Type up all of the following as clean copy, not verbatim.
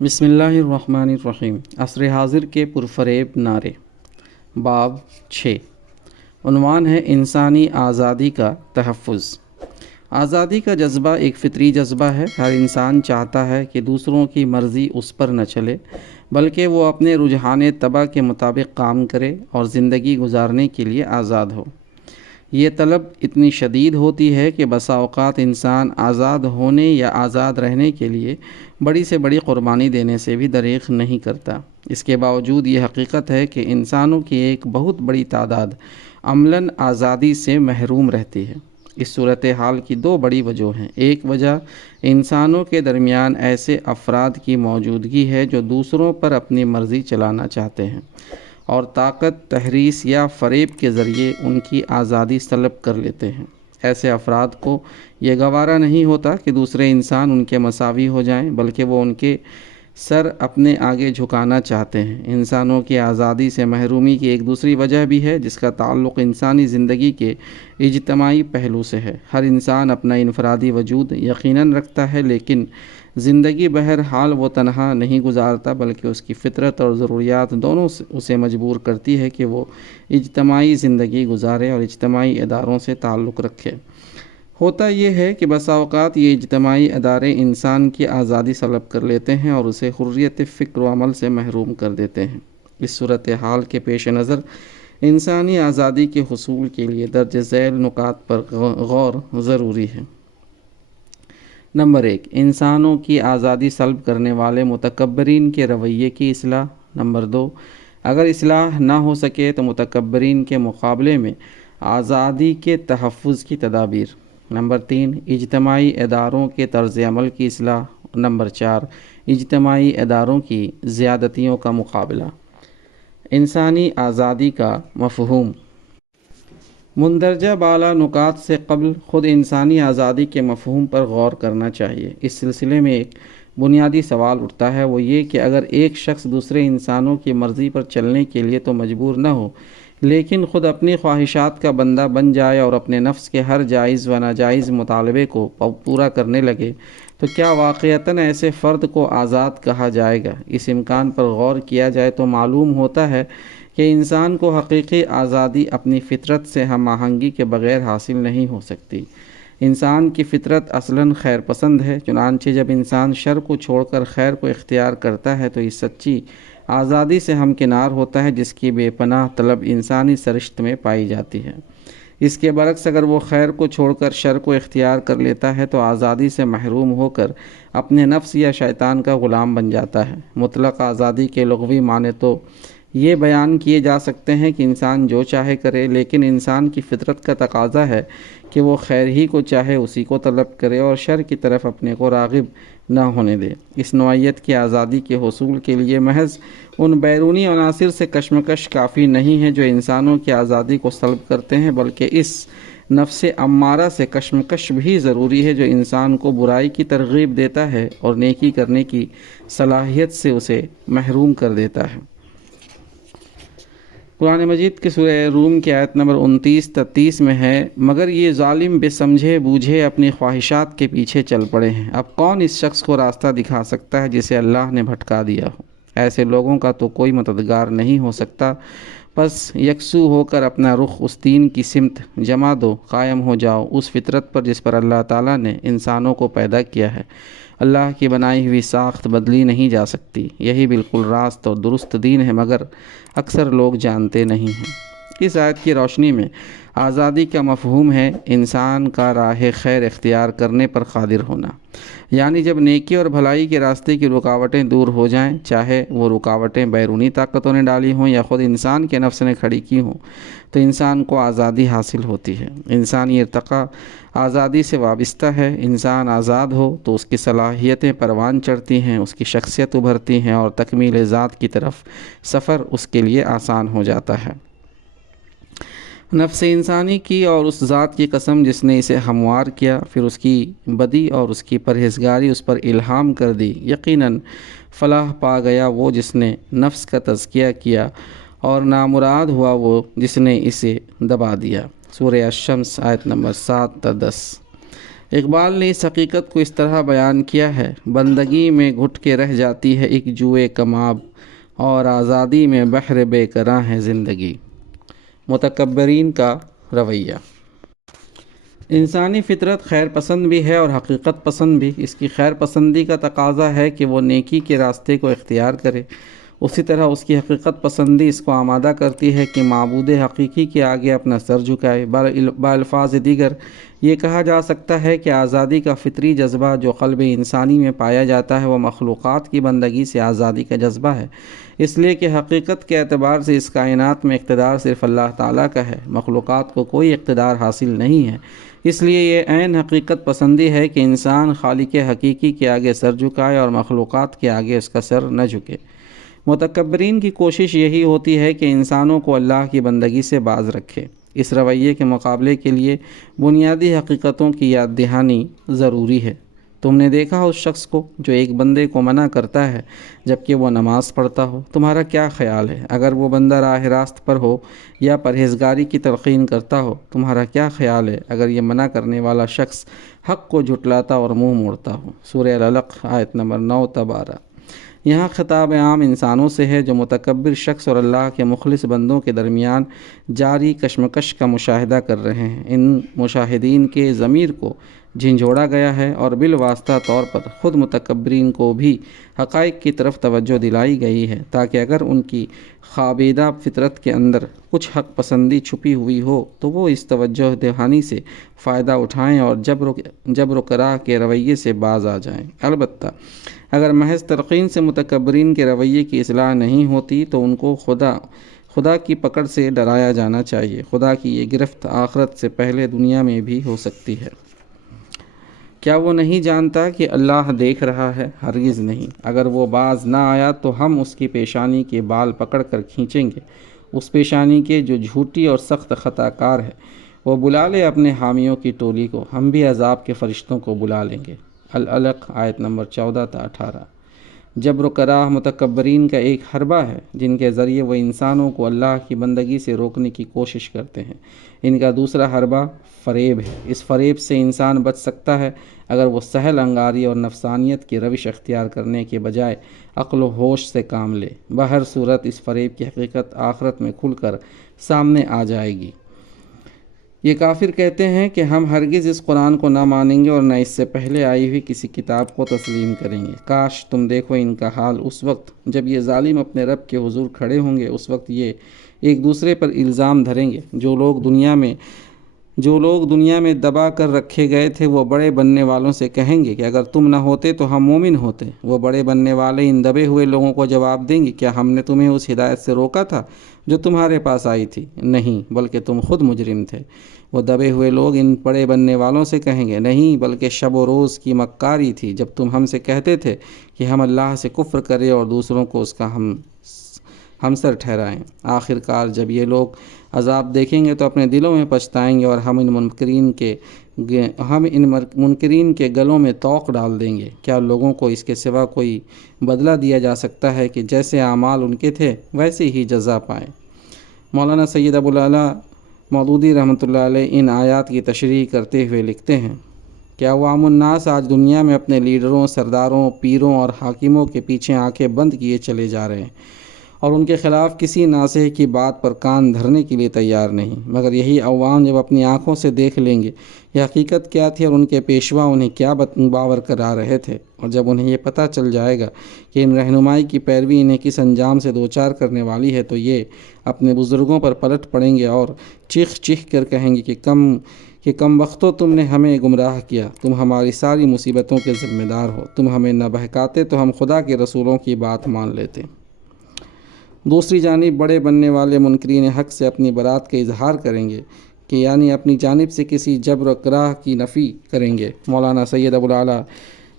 بسم اللہ الرحمن الرحیم۔ عصر حاضر کے پرفریب نعرے۔ باب 6۔ عنوان ہے انسانی آزادی کا تحفظ۔ آزادی کا جذبہ ایک فطری جذبہ ہے۔ ہر انسان چاہتا ہے کہ دوسروں کی مرضی اس پر نہ چلے، بلکہ وہ اپنے رجحان طبع کے مطابق کام کرے اور زندگی گزارنے کے لیے آزاد ہو۔ یہ طلب اتنی شدید ہوتی ہے کہ بسا اوقات انسان آزاد ہونے یا آزاد رہنے کے لیے بڑی سے بڑی قربانی دینے سے بھی دریغ نہیں کرتا۔ اس کے باوجود یہ حقیقت ہے کہ انسانوں کی ایک بہت بڑی تعداد عملاً آزادی سے محروم رہتی ہے۔ اس صورتحال کی دو بڑی وجہ ہیں۔ ایک وجہ انسانوں کے درمیان ایسے افراد کی موجودگی ہے جو دوسروں پر اپنی مرضی چلانا چاہتے ہیں اور طاقت، تحریص یا فریب کے ذریعے ان کی آزادی سلب کر لیتے ہیں۔ ایسے افراد کو یہ گوارا نہیں ہوتا کہ دوسرے انسان ان کے مساوی ہو جائیں، بلکہ وہ ان کے سر اپنے آگے جھکانا چاہتے ہیں۔ انسانوں کی آزادی سے محرومی کی ایک دوسری وجہ بھی ہے جس کا تعلق انسانی زندگی کے اجتماعی پہلو سے ہے۔ ہر انسان اپنا انفرادی وجود یقیناً رکھتا ہے، لیکن زندگی بہرحال وہ تنہا نہیں گزارتا، بلکہ اس کی فطرت اور ضروریات دونوں اسے مجبور کرتی ہے کہ وہ اجتماعی زندگی گزارے اور اجتماعی اداروں سے تعلق رکھے۔ ہوتا یہ ہے کہ بسا اوقات یہ اجتماعی ادارے انسان کی آزادی سلب کر لیتے ہیں اور اسے حریت فکر و عمل سے محروم کر دیتے ہیں۔ اس صورتحال کے پیش نظر انسانی آزادی کے حصول کے لیے درج ذیل نکات پر غور ضروری ہے۔ نمبر 1، انسانوں کی آزادی سلب کرنے والے متکبرین کے رویے کی اصلاح۔ نمبر 2، اگر اصلاح نہ ہو سکے تو متکبرین کے مقابلے میں آزادی کے تحفظ کی تدابیر۔ نمبر 3، اجتماعی اداروں کے طرز عمل کی اصلاح۔ نمبر 4، اجتماعی اداروں کی زیادتیوں کا مقابلہ۔ انسانی آزادی کا مفہوم۔ مندرجہ بالا نکات سے قبل خود انسانی آزادی کے مفہوم پر غور کرنا چاہیے۔ اس سلسلے میں ایک بنیادی سوال اٹھتا ہے، وہ یہ کہ اگر ایک شخص دوسرے انسانوں کی مرضی پر چلنے کے لیے تو مجبور نہ ہو، لیکن خود اپنی خواہشات کا بندہ بن جائے اور اپنے نفس کے ہر جائز و ناجائز مطالبے کو پورا کرنے لگے، تو کیا واقعتاً ایسے فرد کو آزاد کہا جائے گا؟ اس امکان پر غور کیا جائے تو معلوم ہوتا ہے کہ انسان کو حقیقی آزادی اپنی فطرت سے ہم آہنگی کے بغیر حاصل نہیں ہو سکتی۔ انسان کی فطرت اصلاً خیر پسند ہے، چنانچہ جب انسان شر کو چھوڑ کر خیر کو اختیار کرتا ہے تو اس سچی آزادی سے ہمکنار ہوتا ہے جس کی بے پناہ طلب انسانی سرشت میں پائی جاتی ہے۔ اس کے برعکس اگر وہ خیر کو چھوڑ کر شر کو اختیار کر لیتا ہے تو آزادی سے محروم ہو کر اپنے نفس یا شیطان کا غلام بن جاتا ہے۔ مطلق آزادی کے لغوی معنی تو یہ بیان کیے جا سکتے ہیں کہ انسان جو چاہے کرے، لیکن انسان کی فطرت کا تقاضا ہے کہ وہ خیر ہی کو چاہے، اسی کو طلب کرے اور شر کی طرف اپنے کو راغب نہ ہونے دے۔ اس نوعیت کی آزادی کے حصول کے لیے محض ان بیرونی عناصر سے کشمکش کافی نہیں ہے جو انسانوں کی آزادی کو سلب کرتے ہیں، بلکہ اس نفس امارہ سے کشمکش بھی ضروری ہے جو انسان کو برائی کی ترغیب دیتا ہے اور نیکی کرنے کی صلاحیت سے اسے محروم کر دیتا ہے۔ قرآن مجید کی سورہ روم کی آیت نمبر 29 تا 30 میں ہے، مگر یہ ظالم بے سمجھے بوجھے اپنی خواہشات کے پیچھے چل پڑے ہیں۔ اب کون اس شخص کو راستہ دکھا سکتا ہے جسے اللہ نے بھٹکا دیا ہو؟ ایسے لوگوں کا تو کوئی مددگار نہیں ہو سکتا۔ بس یکسو ہو کر اپنا رخ اس دین کی سمت جما دو، قائم ہو جاؤ اس فطرت پر جس پر اللہ تعالیٰ نے انسانوں کو پیدا کیا ہے۔ اللہ کی بنائی ہوئی ساخت بدلی نہیں جا سکتی۔ یہی بالکل راست اور درست دین ہے، مگر اکثر لوگ جانتے نہیں ہیں۔ اس آیت کی روشنی میں آزادی کا مفہوم ہے انسان کا راہ خیر اختیار کرنے پر قادر ہونا، یعنی جب نیکی اور بھلائی کے راستے کی رکاوٹیں دور ہو جائیں، چاہے وہ رکاوٹیں بیرونی طاقتوں نے ڈالی ہوں یا خود انسان کے نفس نے کھڑی کی ہوں، تو انسان کو آزادی حاصل ہوتی ہے۔ انسانی ارتقاء آزادی سے وابستہ ہے۔ انسان آزاد ہو تو اس کی صلاحیتیں پروان چڑھتی ہیں، اس کی شخصیت ابھرتی ہیں اور تکمیل ذات کی طرف سفر اس کے لیے آسان ہو جاتا ہے۔ نفس انسانی کی اور اس ذات کی قسم جس نے اسے ہموار کیا، پھر اس کی بدی اور اس کی پرہیزگاری اس پر الہام کر دی۔ یقیناً فلاح پا گیا وہ جس نے نفس کا تزکیہ کیا، اور نامراد ہوا وہ جس نے اسے دبا دیا۔ سورہ الشمس آیت نمبر 7 تا 10۔ اقبال نے اس حقیقت کو اس طرح بیان کیا ہے: بندگی میں گھٹ کے رہ جاتی ہے ایک جوئے کماب، اور آزادی میں بحر بے کراں ہے زندگی۔ متکبرین کا رویہ۔ انسانی فطرت خیر پسند بھی ہے اور حقیقت پسند بھی۔ اس کی خیر پسندی کا تقاضا ہے کہ وہ نیکی کے راستے کو اختیار کرے، اسی طرح اس کی حقیقت پسندی اس کو آمادہ کرتی ہے کہ معبود حقیقی کے آگے اپنا سر جھکائے۔ بالفاظ دیگر یہ کہا جا سکتا ہے کہ آزادی کا فطری جذبہ جو قلب انسانی میں پایا جاتا ہے وہ مخلوقات کی بندگی سے آزادی کا جذبہ ہے، اس لیے کہ حقیقت کے اعتبار سے اس کائنات میں اقتدار صرف اللہ تعالیٰ کا ہے، مخلوقات کو کوئی اقتدار حاصل نہیں ہے۔ اس لیے یہ عین حقیقت پسندی ہے کہ انسان خالق حقیقی کے آگے سر جھکائے اور مخلوقات کے آگے اس کا سر نہ جھکے۔ متکبرین کی کوشش یہی ہوتی ہے کہ انسانوں کو اللہ کی بندگی سے باز رکھے۔ اس رویے کے مقابلے کے لیے بنیادی حقیقتوں کی یاد دہانی ضروری ہے۔ تم نے دیکھا اس شخص کو جو ایک بندے کو منع کرتا ہے جبکہ وہ نماز پڑھتا ہو، تمہارا کیا خیال ہے؟ اگر وہ بندہ راہ راست پر ہو یا پرہیزگاری کی تلقین کرتا ہو، تمہارا کیا خیال ہے اگر یہ منع کرنے والا شخص حق کو جھٹلاتا اور منہ موڑتا ہو؟ سورہ العلق آیت نمبر 9 تا 12۔ یہاں خطاب عام انسانوں سے ہے جو متکبر شخص اور اللہ کے مخلص بندوں کے درمیان جاری کشمکش کا مشاہدہ کر رہے ہیں۔ ان مشاہدین کے ضمیر کو جھنجھوڑا گیا ہے اور بالواسطہ طور پر خود متکبرین کو بھی حقائق کی طرف توجہ دلائی گئی ہے، تاکہ اگر ان کی خوابیدہ فطرت کے اندر کچھ حق پسندی چھپی ہوئی ہو تو وہ اس توجہ دہانی سے فائدہ اٹھائیں اور جبر و کراہ کے رویے سے باز آ جائیں۔ البتہ اگر محض تلقین سے متکبرین کے رویے کی اصلاح نہیں ہوتی تو ان کو خدا کی پکڑ سے ڈرایا جانا چاہیے۔ خدا کی یہ گرفت آخرت سے پہلے دنیا میں بھی ہو سکتی ہے۔ کیا وہ نہیں جانتا کہ اللہ دیکھ رہا ہے؟ ہرگز نہیں۔ اگر وہ باز نہ آیا تو ہم اس کی پیشانی کے بال پکڑ کر کھینچیں گے، اس پیشانی کے جو جھوٹی اور سخت خطا کار ہے۔ وہ بلا لے اپنے حامیوں کی ٹولی کو، ہم بھی عذاب کے فرشتوں کو بلا لیں گے۔ العلق آیت نمبر 14 تا 18۔ جبر و کراہ متکبرین کا ایک حربہ ہے جن کے ذریعے وہ انسانوں کو اللہ کی بندگی سے روکنے کی کوشش کرتے ہیں۔ ان کا دوسرا حربہ فریب ہے۔ اس فریب سے انسان بچ سکتا ہے اگر وہ سہل انگاری اور نفسانیت کی روش اختیار کرنے کے بجائے عقل و ہوش سے کام لے۔ بہر صورت اس فریب کی حقیقت آخرت میں کھل کر سامنے آ جائے گی۔ یہ کافر کہتے ہیں کہ ہم ہرگز اس قرآن کو نہ مانیں گے اور نہ اس سے پہلے آئی ہوئی کسی کتاب کو تسلیم کریں گے۔ کاش تم دیکھو ان کا حال اس وقت جب یہ ظالم اپنے رب کے حضور کھڑے ہوں گے۔ اس وقت یہ ایک دوسرے پر الزام دھریں گے۔ جو لوگ دنیا میں دبا کر رکھے گئے تھے وہ بڑے بننے والوں سے کہیں گے کہ اگر تم نہ ہوتے تو ہم مومن ہوتے۔ وہ بڑے بننے والے ان دبے ہوئے لوگوں کو جواب دیں گے، کیا ہم نے تمہیں اس ہدایت سے روکا تھا جو تمہارے پاس آئی تھی؟ نہیں، بلکہ تم خود مجرم تھے۔ وہ دبے ہوئے لوگ ان بڑے بننے والوں سے کہیں گے، نہیں، بلکہ شب و روز کی مکاری تھی جب تم ہم سے کہتے تھے کہ ہم اللہ سے کفر کریں اور دوسروں کو اس کا ہمسر ٹھہرائیں۔ آخر کار جب یہ لوگ عذاب دیکھیں گے تو اپنے دلوں میں پچھتائیں گے اور ہم ان منکرین کے گلوں میں طوق ڈال دیں گے۔ کیا لوگوں کو اس کے سوا کوئی بدلہ دیا جا سکتا ہے کہ جیسے اعمال ان کے تھے ویسے ہی جزا پائیں؟ مولانا سید ابو العلا مودودی رحمۃ اللہ علیہ ان آیات کی تشریح کرتے ہوئے لکھتے ہیں کہ عوام الناس آج دنیا میں اپنے لیڈروں، سرداروں، پیروں اور حاکموں کے پیچھے آنکھیں بند کیے چلے جا رہے ہیں اور ان کے خلاف کسی ناصح کی بات پر کان دھرنے کے لیے تیار نہیں، مگر یہی عوام جب اپنی آنکھوں سے دیکھ لیں گے یہ حقیقت کیا تھی اور ان کے پیشوا انہیں کیا باور کرا رہے تھے، اور جب انہیں یہ پتہ چل جائے گا کہ ان رہنمائی کی پیروی انہیں کس انجام سے دوچار کرنے والی ہے تو یہ اپنے بزرگوں پر پلٹ پڑیں گے اور چیخ چیخ کر کہیں گے کہ کم وقتوں تم نے ہمیں گمراہ کیا، تم ہماری ساری مصیبتوں کے ذمہ دار ہو، تم ہمیں نہ بہکاتے تو ہم خدا کے رسولوں کی بات مان لیتے۔ دوسری جانب بڑے بننے والے منکرین حق سے اپنی برات کا اظہار کریں گے کہ یعنی اپنی جانب سے کسی جبر و کراہ کی نفی کریں گے۔ مولانا سید ابو العلا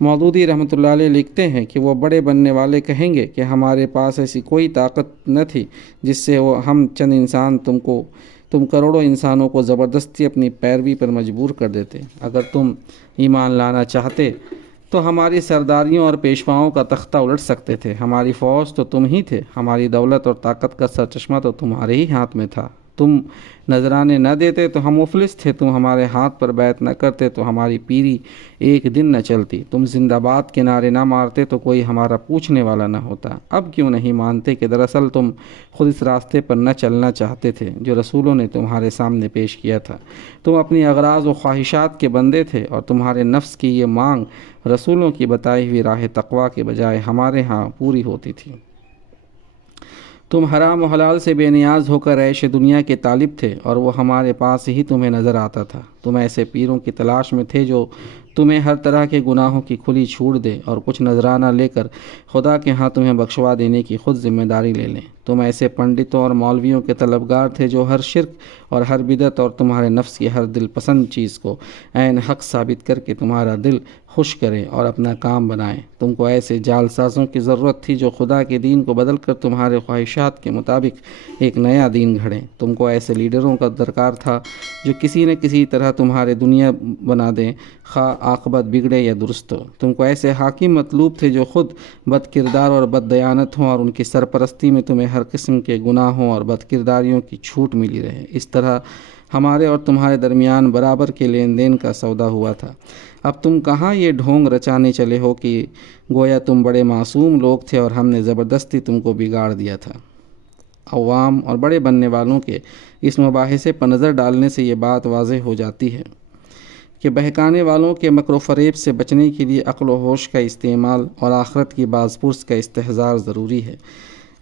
مودودی رحمۃ اللہ علیہ لکھتے ہیں کہ وہ بڑے بننے والے کہیں گے کہ ہمارے پاس ایسی کوئی طاقت نہ تھی جس سے ہم چند انسان تم کروڑوں انسانوں کو زبردستی اپنی پیروی پر مجبور کر دیتے۔ اگر تم ایمان لانا چاہتے تو ہماری سرداریوں اور پیشواؤں کا تختہ الٹ سکتے تھے، ہماری فوج تو تم ہی تھے، ہماری دولت اور طاقت کا سرچشمہ تو تمہارے ہی ہاتھ میں تھا، تم نذرانے نہ دیتے تو ہم مفلس تھے، تم ہمارے ہاتھ پر بیعت نہ کرتے تو ہماری پیری ایک دن نہ چلتی، تم زندہ باد کے نعرے نہ مارتے تو کوئی ہمارا پوچھنے والا نہ ہوتا۔ اب کیوں نہیں مانتے کہ دراصل تم خود اس راستے پر نہ چلنا چاہتے تھے جو رسولوں نے تمہارے سامنے پیش کیا تھا۔ تم اپنی اغراض و خواہشات کے بندے تھے اور تمہارے نفس کی یہ مانگ رسولوں کی بتائی ہوئی راہ تقویٰ کے بجائے ہمارے ہاں پوری ہوتی تھی۔ تم حرام و حلال سے بے نیاز ہو کر عیش دنیا کے طالب تھے اور وہ ہمارے پاس ہی تمہیں نظر آتا تھا۔ تم ایسے پیروں کی تلاش میں تھے جو تمہیں ہر طرح کے گناہوں کی کھلی چھوٹ دے اور کچھ نذرانہ لے کر خدا کے ہاں تمہیں بخشوا دینے کی خود ذمہ داری لے لیں۔ تم ایسے پنڈتوں اور مولویوں کے طلبگار تھے جو ہر شرک اور ہر بدعت اور تمہارے نفس کی ہر دل پسند چیز کو عین حق ثابت کر کے تمہارا دل خوش کریں اور اپنا کام بنائیں۔ تم کو ایسے جال سازوں کی ضرورت تھی جو خدا کے دین کو بدل کر تمہارے خواہشات کے مطابق ایک نیا دین گھڑیں۔ تم کو ایسے لیڈروں کا درکار تھا جو کسی نہ کسی طرح تمہارے دنیا بنا دیں، خواہ عاقبت بگڑے یا درست ہو۔ تم کو ایسے حاکم مطلوب تھے جو خود بد کردار اور بد دیانت ہوں اور ان کی سرپرستی میں تمہیں ہر قسم کے گناہوں اور بد کرداریوں کی چھوٹ ملی رہے۔ اس طرح ہمارے اور تمہارے درمیان برابر کے لین دین کا سودا ہوا تھا۔ اب تم کہاں یہ ڈھونگ رچانے چلے ہو کہ گویا تم بڑے معصوم لوگ تھے اور ہم نے زبردستی تم کو بگاڑ دیا تھا۔ عوام اور بڑے بننے والوں کے اس مباحثے پر نظر ڈالنے سے یہ بات واضح ہو جاتی ہے کہ بہکانے والوں کے مکر و فریب سے بچنے کے لیے عقل و ہوش کا استعمال اور آخرت کی باز پرس کا استحضار ضروری ہے۔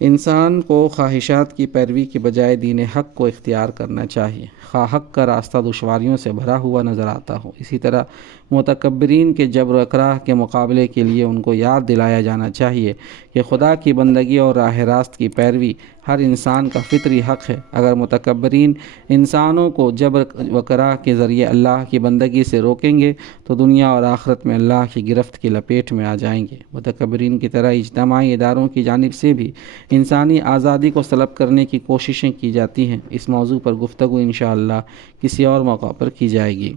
انسان کو خواہشات کی پیروی کے بجائے دین حق کو اختیار کرنا چاہیے، خواہ حق کا راستہ دشواریوں سے بھرا ہوا نظر آتا ہو۔ اسی طرح متکبرین کے جبر و اکراہ کے مقابلے کے لیے ان کو یاد دلایا جانا چاہیے کہ خدا کی بندگی اور راہ راست کی پیروی ہر انسان کا فطری حق ہے۔ اگر متکبرین انسانوں کو جبر و اکراہ کے ذریعے اللہ کی بندگی سے روکیں گے تو دنیا اور آخرت میں اللہ کی گرفت کی لپیٹ میں آ جائیں گے۔ متکبرین کی طرح اجتماعی اداروں کی جانب سے بھی انسانی آزادی کو سلب کرنے کی کوششیں کی جاتی ہیں۔ اس موضوع پر گفتگو انشاءاللہ کسی اور موقع پر کی جائے گی۔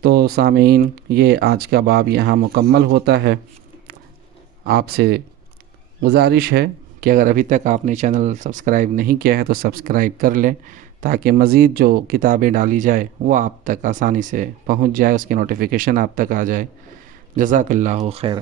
تو سامعین، یہ آج کا باب یہاں مکمل ہوتا ہے۔ آپ سے گزارش ہے کہ اگر ابھی تک آپ نے چینل سبسکرائب نہیں کیا ہے تو سبسکرائب کر لیں تاکہ مزید جو کتابیں ڈالی جائے وہ آپ تک آسانی سے پہنچ جائے، اس کی نوٹیفیکیشن آپ تک آ جائے۔ جزاک اللہ خیر۔